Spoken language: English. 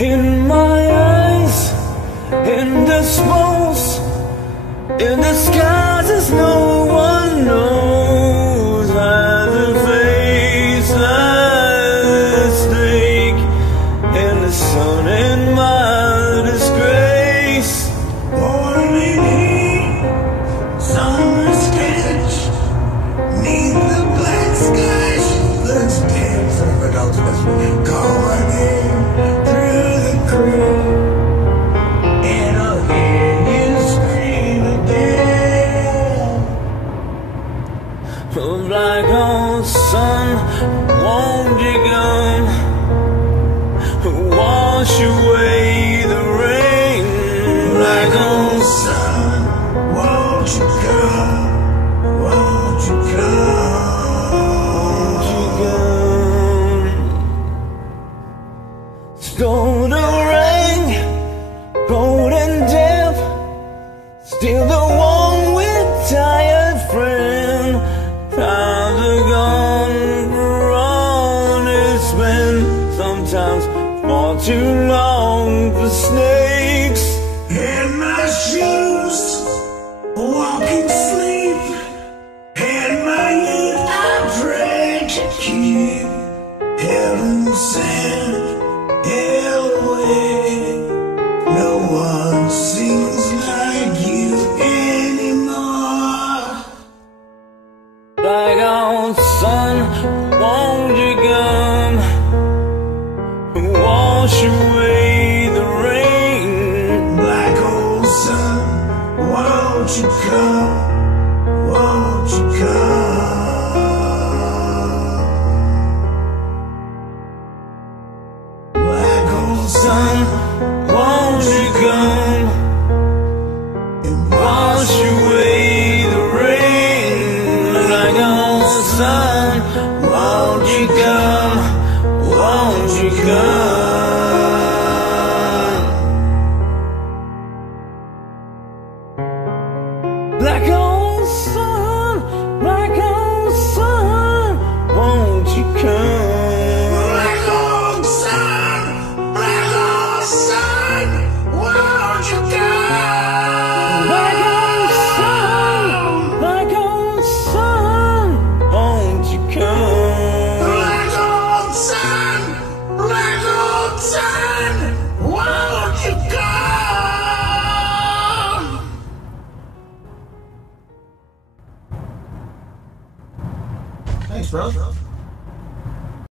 in my eyes, in the smalls, in the skies, no one knows. Has a face like a snake, in the sun, in my disgrace. Born in heat, summer stench, neath the black skies, looks dead. Sorry for adults, going in through the crew, and I'll hear you scream again. Black old sun, won't you come, wash away the rain. Black old sun, won't you come, won't you come? Stole the rain, cold and damp, still the one with tired friend. Times are gone, run it's been sometimes far too long for snakes. In my shoes, walking sleep, and my youth I pray to keep. Heaven sent, hell away. No one sings like you anymore. Black old sun, won't you come, wash away the rain. Black old sun, won't you come, won't you come? Black old sun, Won't you come, and wash away the rain. Black old sun, won't you come, won't you come? Black old sun, won't you come? Black old sun, won't you come? Black old sun, won't you come? Black old sun, won't you come? Thanks, bro.